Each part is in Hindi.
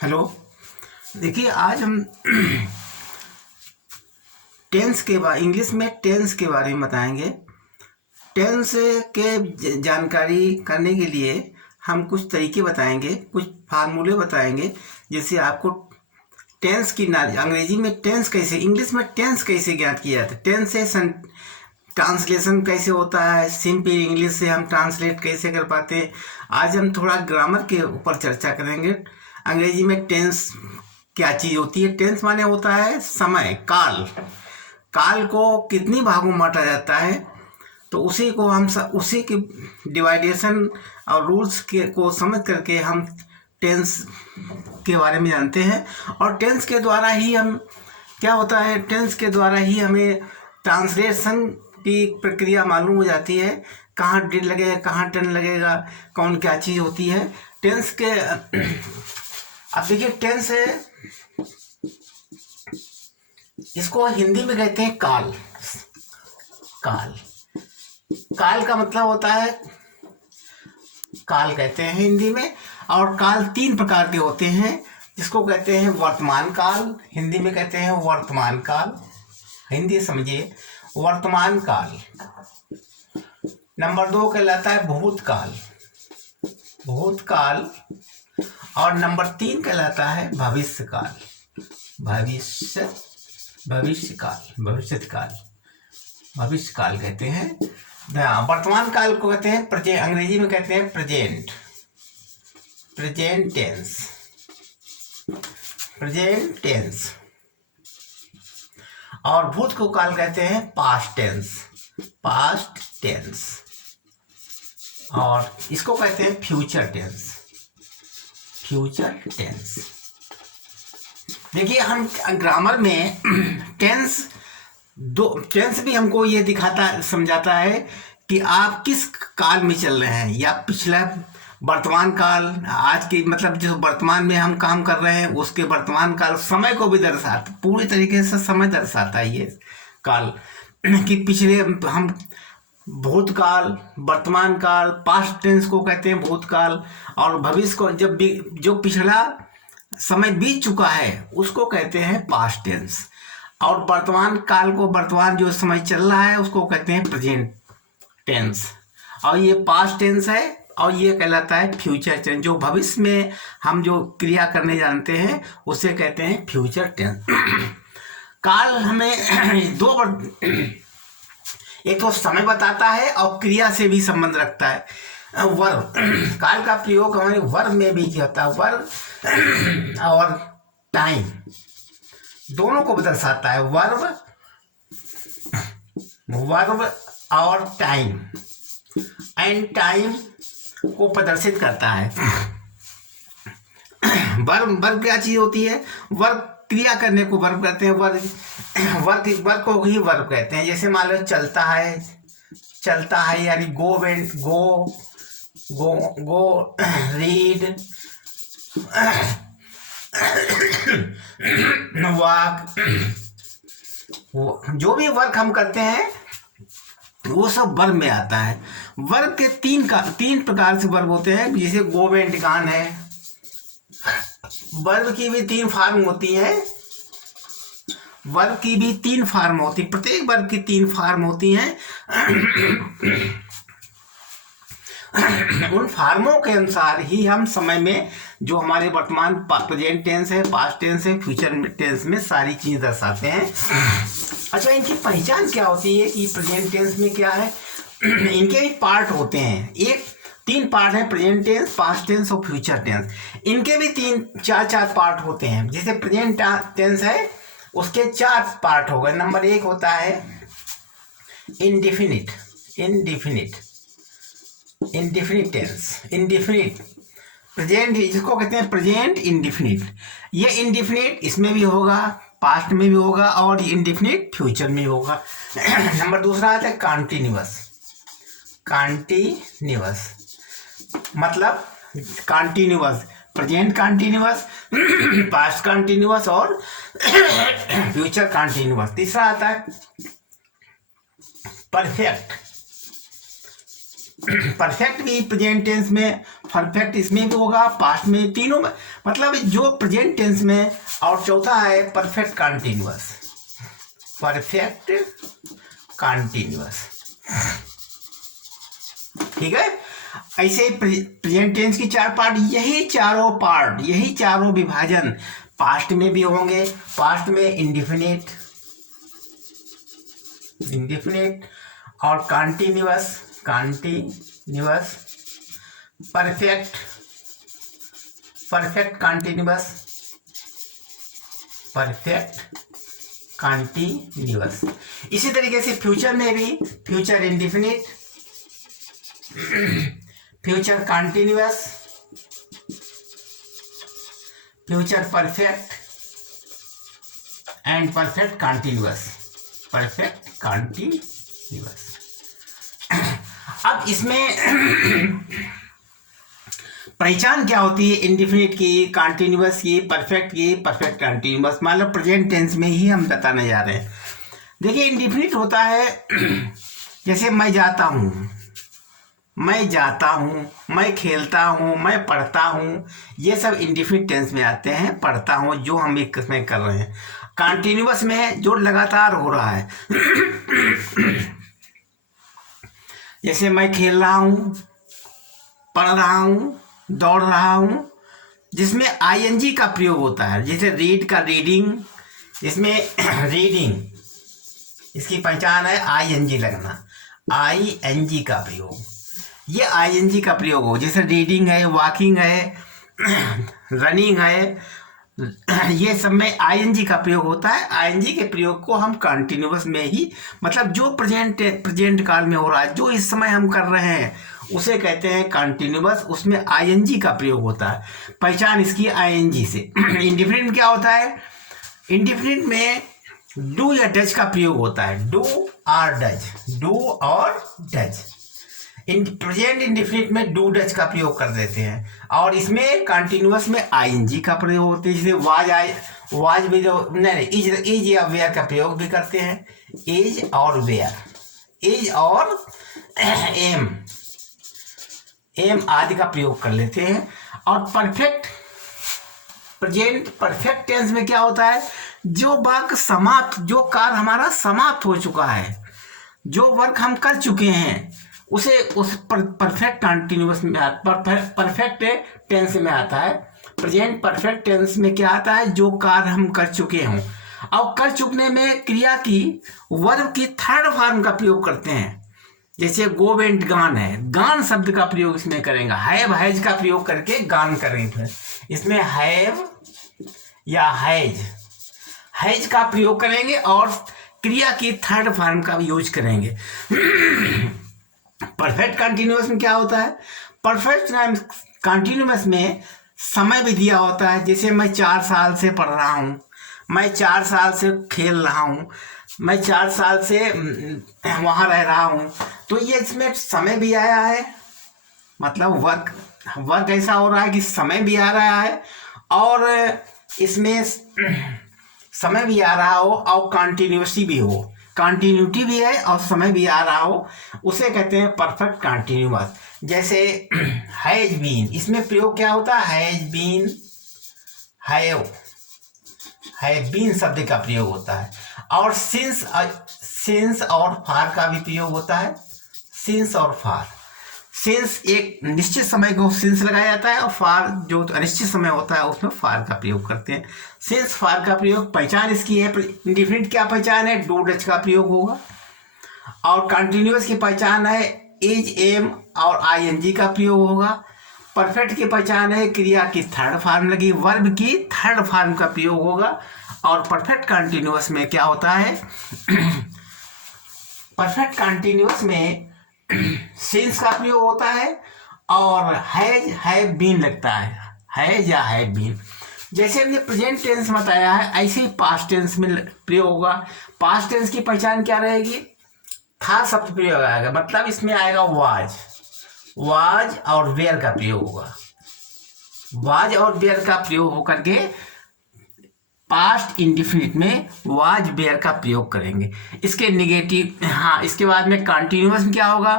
हेलो। देखिए, आज हम टेंस के बारे इंग्लिश में टेंस के बारे में बताएंगे। टेंस के जानकारी करने के लिए हम कुछ तरीके बताएंगे, कुछ फार्मूले बताएंगे, जिससे आपको टेंस की अंग्रेजी में टेंस कैसे, इंग्लिश में टेंस कैसे ज्ञात किया जाता है, टेंस से ट्रांसलेशन कैसे होता है, सिंपल इंग्लिश से हम ट्रांसलेट कैसे कर पाते हैं। आज हम थोड़ा ग्रामर के ऊपर चर्चा करेंगे। अंग्रेजी में टेंस क्या चीज़ होती है? टेंस माने होता है समय, काल। काल को कितनी भागों में बांटा जाता है, तो उसी को हम उसी के डिवाइडेशन और रूल्स के को समझ करके हम टेंस के बारे में जानते हैं। और टेंस के द्वारा ही हम क्या होता है, टेंस के द्वारा ही हमें ट्रांसलेशन की प्रक्रिया मालूम हो जाती है, कहाँ डिड लगेगा, कहाँ टन लगेगा, कौन क्या चीज़ होती है टेंस के। अब देखिए, टेंस है, इसको हिंदी में कहते हैं काल। काल, काल का मतलब होता है, काल कहते हैं हिंदी में। और काल 3 प्रकार के होते हैं, जिसको कहते हैं वर्तमान काल, हिंदी में कहते हैं वर्तमान काल। हिंदी समझिए, वर्तमान काल। नंबर 2 कहलाता है भूतकाल, भूतकाल। और नंबर 3 कहलाता है भविष्यकाल, भविष्यकाल, भविष्यकाल कहते हैं। वर्तमान काल को कहते हैं अंग्रेजी में कहते हैं present, present tense, present tense. और भूत को काल कहते हैं पास्ट टेंस, पास्ट टेंस। और इसको कहते हैं फ्यूचर टेंस, फ्यूचर टेंस। देखिए, हम ग्रामर में टेंस भी हमको ये दिखाता, समझाता है कि आप किस काल में चल रहे हैं, या पिछला वर्तमान काल, आज की मतलब जो वर्तमान में हम काम कर रहे हैं उसके वर्तमान काल, समय को भी दर्शाता, पूरी तरीके से समय दर्शाता है ये काल, कि पिछले हम भूतकाल, वर्तमान काल, पास्ट टेंस को कहते हैं भूतकाल। और भविष्य को, जब भी जो पिछला समय बीत चुका है उसको कहते हैं पास्ट टेंस। और वर्तमान काल को, वर्तमान जो समय चल रहा है उसको कहते हैं प्रेजेंट टेंस। और ये पास्ट टेंस है, और ये कहलाता है फ्यूचर टेंस। जो भविष्य में हम जो क्रिया करने जानते हैं उसे कहते हैं फ्यूचर टेंस। काल हमें एक तो समय बताता है और क्रिया से भी संबंध रखता है। वर्ब, काल का प्रयोग हमारे वर्ब में भी होता है। वर्ब और टाइम दोनों को दर्शाता है। वर्ब और टाइम, एंड टाइम को प्रदर्शित करता है। वर्ब क्या चीज होती है? वर्ब क्रिया करने को वर्ब कहते हैं। वर्ब को ही वर्ब कहते हैं। जैसे मान लो चलता है, चलता है यानी गो, वेंट, गो, रीड, वॉक, जो भी वर्क हम करते हैं वो सब वर्ब में आता है। वर्ब के 3 प्रकार से वर्ब होते हैं। जैसे गो, वेंट, गॉन है, वर्ब की भी 3 फॉर्म होती है। वर्ब की भी 3 फॉर्म होती है, प्रत्येक वर्ब की 3 फॉर्म होती हैं। उन फार्मों के अनुसार ही हम समय में जो हमारे वर्तमान प्रेजेंट टेंस है, पास्ट टेंस है, फ्यूचर टेंस में सारी चीज दर्शाते हैं। अच्छा, इनकी पहचान क्या होती है कि प्रेजेंट टेंस में क्या है? इनके भी पार्ट होते हैं। 3 पार्ट है, प्रेजेंट टेंस, पास्ट टेंस और फ्यूचर टेंस। इनके भी 4 पार्ट होते हैं। जैसे प्रेजेंट टेंस है उसके 4 पार्ट हो गए। नंबर 1 होता है indefinite, indefinite tense, indefinite present, जिसको कहते हैं प्रेजेंट इंडेफिनिट। ये इंडेफिनिट इसमें भी होगा, पास्ट में भी होगा, और इंडेफिनिट फ्यूचर में होगा। नंबर 2 आता है कॉन्टिन्यूअस, कॉन्टिन्यूअस मतलब continuous, present continuous, past continuous और फ्यूचर कॉन्टिन्यूअस। तीसरा आता है परफेक्ट, परफेक्ट भी प्रेजेंट टेंस में, परफेक्ट इसमें भी होगा, पास्ट में, तीनों में, मतलब जो प्रेजेंट टेंस में। और चौथा है परफेक्ट कंटिन्यूअस, परफेक्ट कंटिन्यूअस, ठीक है। ऐसे प्रेजेंट टेंस की 4 पार्ट, यही चारों पार्ट, यही चारों विभाजन पास्ट में भी होंगे। पास्ट में इंडिफिनिट, इंडिफिनिट और continuous, continuous, perfect, perfect continuous, perfect continuous. इसी तरीके से फ्यूचर में भी future indefinite, future continuous, future perfect and perfect continuous, perfect continuous. अब इसमें पहचान क्या होती है इंडिफिनिट की, कंटिन्यूअस की, परफेक्ट की, परफेक्ट कंटिन्यूअस, मतलब प्रेजेंट टेंस में ही हम बताने जा रहे हैं। देखिए इंडिफिनिट होता है जैसे मैं जाता हूँ, मैं जाता हूँ, मैं खेलता हूँ, मैं पढ़ता हूँ, ये सब इंडिफिनिट टेंस में आते हैं। पढ़ता हूँ जो हम एक किस्म कर रहे हैं। कंटिन्यूअस में जो लगातार हो रहा है, जैसे मैं खेल रहा हूँ, पढ़ रहा हूँ, दौड़ रहा हूँ, जिसमें आईएनजी का प्रयोग होता है। जैसे रीड का रीडिंग, इसमें रीडिंग, इसकी पहचान है आईएनजी लगना, आईएनजी का प्रयोग, ये आईएनजी का प्रयोग हो। जैसे रीडिंग है, वॉकिंग है, रनिंग है, ये सब में आईएनजी का प्रयोग होता है। आईएनजी के प्रयोग को हम कंटिन्यूअस में ही, मतलब जो प्रेजेंट काल में हो रहा है, जो इस समय हम कर रहे हैं, उसे कहते हैं कंटिन्यूअस। उसमें आईएनजी का प्रयोग होता है। पहचान इसकी आईएनजी से। इंडिफिनिट में क्या होता है? इंडिफिनिट में डू या डज का प्रयोग होता है। डू और डज, डू और डज। प्रेजेंट इंडिफिनिट में डू डज का प्रयोग कर देते हैं। और इसमें कंटिन्यूअस में आईएनजी का प्रयोग होता है। जैसे वाज भी जो नहीं, इज या वेयर का प्रयोग भी करते हैं। इज और वेयर, इज और एम आदि का प्रयोग कर लेते हैं। और परफेक्ट प्रेजेंट परफेक्ट टेंस में क्या होता है? जो वाक्य समाप्त, जो कार्य हमारा समाप्त हो चुका है, जो वर्क हम कर चुके हैं, उसे उस परफेक्ट कंटिन्यूअस में परफेक्ट टेंस में आता है। प्रेजेंट परफेक्ट टेंस में क्या आता है? जो कार्य हम कर चुके हों। और कर चुकने में क्रिया की वर्ब की थर्ड फॉर्म का प्रयोग करते हैं। जैसे गो वेंट गान है, गान शब्द का प्रयोग इसमें करेंगे। हैव हैज का प्रयोग करके गान करेंगे। इसमें हैव या हैज का प्रयोग करेंगे और क्रिया की थर्ड फॉर्म का यूज करेंगे। परफेक्ट कंटिन्यूअस में क्या होता है? परफेक्ट कंटिन्यूअस में समय भी दिया होता है। जैसे मैं 4 साल से पढ़ रहा हूँ, मैं 4 साल से खेल रहा हूँ, मैं 4 साल से वहाँ रह रहा हूँ, तो ये इसमें समय भी आया है। मतलब वर्क ऐसा हो रहा है कि समय भी आ रहा है और इसमें समय भी आ रहा हो और कंटिन्यूटी भी हो, कंटिन्यूटी भी है और समय भी आ रहा हो, उसे कहते हैं परफेक्ट कंटिन्यूअस। जैसे हैज बीन, इसमें प्रयोग क्या होता है? हैज बीन, हैव बीन शब्द का प्रयोग होता है। और सिंस और फार का भी प्रयोग होता है। सिंस और फार, सिंस एक निश्चित समय को सिंस लगाया जाता है और फार जो अनिश्चित समय होता है उसमें फार का प्रयोग करते हैं। सिंस फार का प्रयोग, पहचान इसकी है। इंडिफिनिट क्या पहचान है? डू डच का प्रयोग होगा। और कंटिन्यूअस की पहचान है इज, एम और आईएनजी का प्रयोग होगा। परफेक्ट की पहचान है क्रिया की थर्ड फॉर्म लगी, वर्ब की थर्ड फॉर्म का प्रयोग होगा। और परफेक्ट कंटिन्यूअस में क्या होता है? परफेक्ट कंटिन्यूअस में सिंस का प्रयोग होता है और हैज, हैव बीन लगता है। हैज या हैव बीन, जैसे हमने प्रेजेंट टेंस बताया है, ऐसे ही पास्ट टेंस में प्रयोग होगा। पास्ट टेंस की पहचान क्या रहेगी? था शब्द प्रयोग आएगा, मतलब इसमें आएगा वाज और वेयर का प्रयोग होगा। वाज और वेयर का प्रयोग होकर के पास्ट इंडिफिनिट में वाज वेयर का प्रयोग करेंगे। इसके निगेटिव, हाँ, इसके बाद में कंटिन्यूअस में क्या होगा,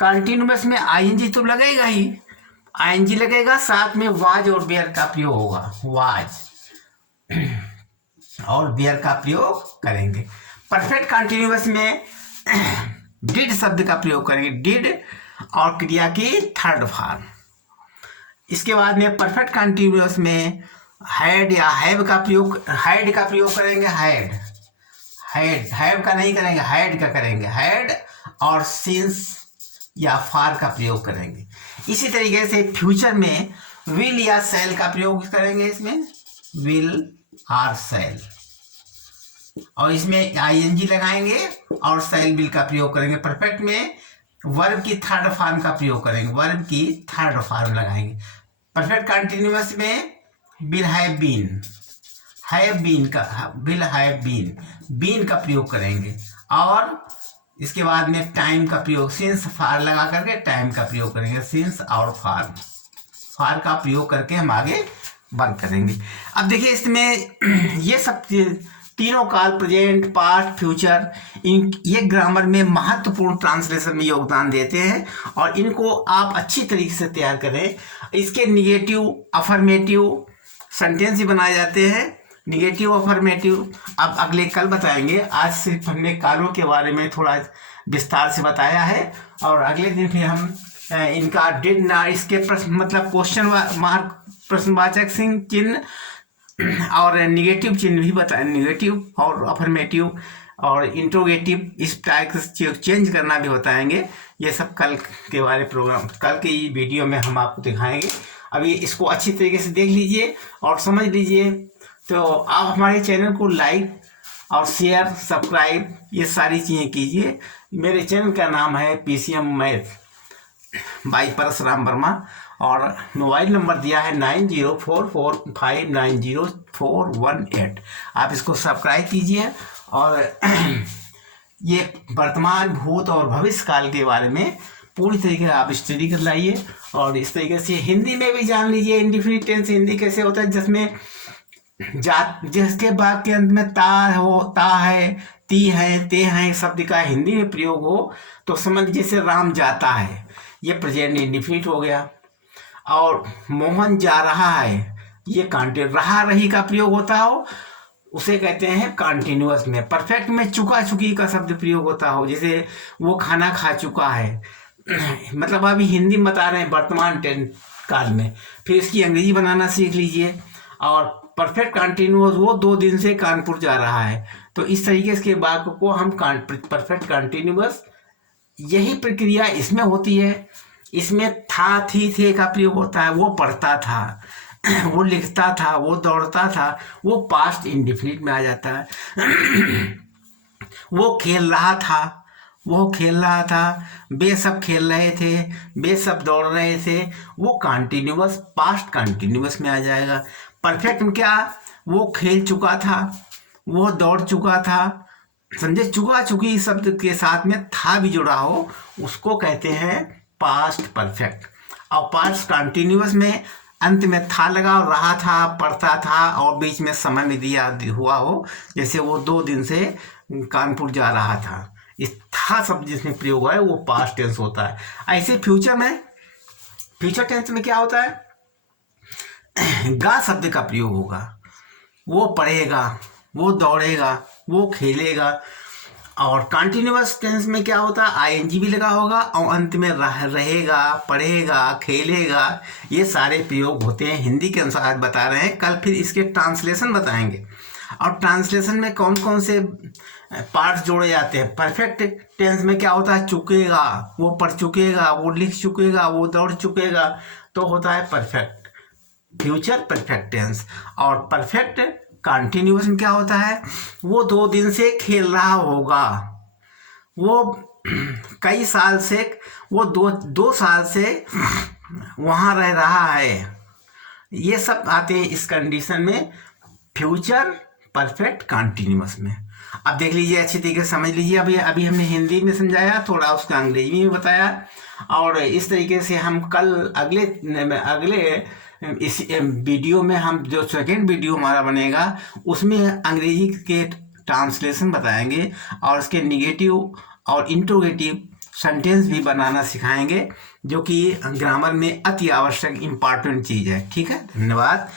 कंटिन्यूअस में आईएनजी तो लगेगा ही, आईएनजी लगेगा, साथ में वाज और वेयर का प्रयोग होगा, वाज और वेयर का प्रयोग करेंगे। परफेक्ट कंटिन्यूअस में डिड शब्द का प्रयोग करेंगे, डिड और क्रिया की थर्ड फॉर्म। इसके बाद में परफेक्ट कंटिन्यूअस में हैड या हैव का प्रयोग, हैड का प्रयोग करेंगे, हैड, हैड, हैव का नहीं करेंगे, हैड का करेंगे, हैड और सिंस या फार का प्रयोग करेंगे। इसी तरीके से फ्यूचर में विल या सेल का प्रयोग करेंगे, इसमें विल और सेल, और इसमें आईएनजी लगाएंगे और सेल विल का प्रयोग करेंगे। परफेक्ट में वर्ब की थर्ड फॉर्म का प्रयोग करेंगे, वर्ब की थर्ड फॉर्म लगाएंगे। परफेक्ट कंटिन्यूअस में will have been, have been का, विल हैव बीन, बीन का प्रयोग करेंगे। और इसके बाद में टाइम का प्रयोग, सिंस फार लगा करके टाइम का प्रयोग करेंगे, सिंस और फार, फार का प्रयोग करके हम आगे वर्क करेंगे। अब देखिए इसमें ये सब तीनों काल, प्रेजेंट, पास्ट, फ्यूचर, ये ग्रामर में महत्वपूर्ण ट्रांसलेशन में योगदान देते हैं और इनको आप अच्छी तरीके से तैयार करें। इसके निगेटिव, अफर्मेटिव सेंटेंस ही बनाए जाते हैं, निगेटिव, अफर्मेटिव अब अगले कल बताएंगे। आज सिर्फ हमने कालों के बारे में थोड़ा विस्तार से बताया है और अगले दिन फिर हम इनका डिड ना, इसके प्रश्न मतलब क्वेश्चन मार्क, प्रश्नवाचक चिन्ह और निगेटिव चिन्ह भी बताएं, निगेटिव और अफर्मेटिव और इंट्रोगेटिव, इस टाइप से चेंज करना भी बताएंगे। ये सब कल के बारे प्रोग्राम, कल के वीडियो में हम आपको दिखाएंगे। अभी इसको अच्छी तरीके से देख लीजिए और समझ लीजिए। तो आप हमारे चैनल को लाइक और शेयर, सब्सक्राइब, ये सारी चीज़ें कीजिए। मेरे चैनल का नाम है PCM math by Parshuram Verma और मोबाइल नंबर दिया है 9044590418। आप इसको सब्सक्राइब कीजिए और ये वर्तमान, भूत और भविष्य काल के बारे में पूरी तरीके से आप स्टडी कर लाइए और इस तरीके से हिंदी में भी जान लीजिए। इंडिफिनिट टेंस हिंदी कैसे होता है, जिसमें जात, जिसके बाद के अंत में ता हो, ता है, ती है, ते हैं शब्द का हिंदी में प्रयोग हो तो समझ, जैसे राम जाता है, ये प्रेजेंट इंडिफिनिट हो गया। और मोहन जा रहा है, ये कंटिन्यू, रहा रही का प्रयोग होता हो उसे कहते हैं कंटिन्यूअस में। परफेक्ट में चुका चुकी का शब्द प्रयोग होता हो, जैसे वो खाना खा चुका है, मतलब अभी हिंदी में बता रहे हैं वर्तमान काल में, फिर इसकी अंग्रेजी बनाना सीख लीजिए। और परफेक्ट कंटिन्यूअस, वो 2 दिन से कानपुर जा रहा है, तो इस तरीके के वाक्य को हम परफेक्ट कंटिन्यूअस, यही प्रक्रिया इसमें होती है। इसमें था, थी, थे का प्रयोग होता है, वो पढ़ता था, वो लिखता था, वो दौड़ता था, वो पास्ट इंडिफिनिट में आ जाता है। वो खेल रहा था, वो खेल रहा था, वे सब खेल रहे थे, वे सब दौड़ रहे थे, वो कंटिन्यूअस, पास्ट कंटिन्यूअस में आ जाएगा। परफेक्ट में क्या, वो खेल चुका था, वो दौड़ चुका था, समझे, चुका चुकी शब्द के साथ में था भी जुड़ा हो, उसको कहते हैं पास्ट परफेक्ट। और पास्ट कंटिन्यूअस में अंत में था लगा और रहा था, पढ़ता था और बीच में समय में दिया हुआ हो, जैसे वो 2 दिन से कानपुर जा रहा था, इस था शब्द जिसमें प्रयोग हुआ है वो पास्ट टेंस होता है। ऐसे फ्यूचर में, फ्यूचर टेंस में क्या होता है, गा शब्द का प्रयोग होगा, वो पढ़ेगा, वो दौड़ेगा, वो खेलेगा। और कंटिन्यूअस टेंस में क्या होता है, आईएनजी भी लगा होगा और अंत में रहेगा, पढ़ेगा, खेलेगा, ये सारे प्रयोग होते हैं। हिंदी के अनुसार बता रहे हैं, कल फिर इसके ट्रांसलेशन बताएंगे। और ट्रांसलेशन में कौन कौन से पार्ट्स जोड़े जाते हैं। परफेक्ट टेंस में क्या होता है, चुकेगा, वो पढ़ चुकेगा, वो लिख चुकेगा, वो दौड़ चुकेगा, तो होता है परफेक्ट फ्यूचर परफेक्ट टेंस। और परफेक्ट कंटिन्यूअस में क्या होता है, वो 2 दिन से खेल रहा होगा, वो कई साल से, वो 2 साल से वहाँ रह रहा है, ये सब आते हैं इस कंडीशन में फ्यूचर परफेक्ट कंटिन्यूअस में। अब देख लीजिए, अच्छी तरीके से समझ लीजिए। अभी हमने हिंदी में समझाया, थोड़ा उसका अंग्रेजी में बताया और इस तरीके से हम कल अगले इस वीडियो में हम जो सेकेंड वीडियो हमारा बनेगा उसमें अंग्रेजी के ट्रांसलेशन बताएंगे और उसके निगेटिव और इंट्रोगेटिव सेंटेंस भी बनाना सिखाएंगे, जो कि ग्रामर में अति आवश्यक इम्पॉर्टेंट चीज़ है। ठीक है, धन्यवाद।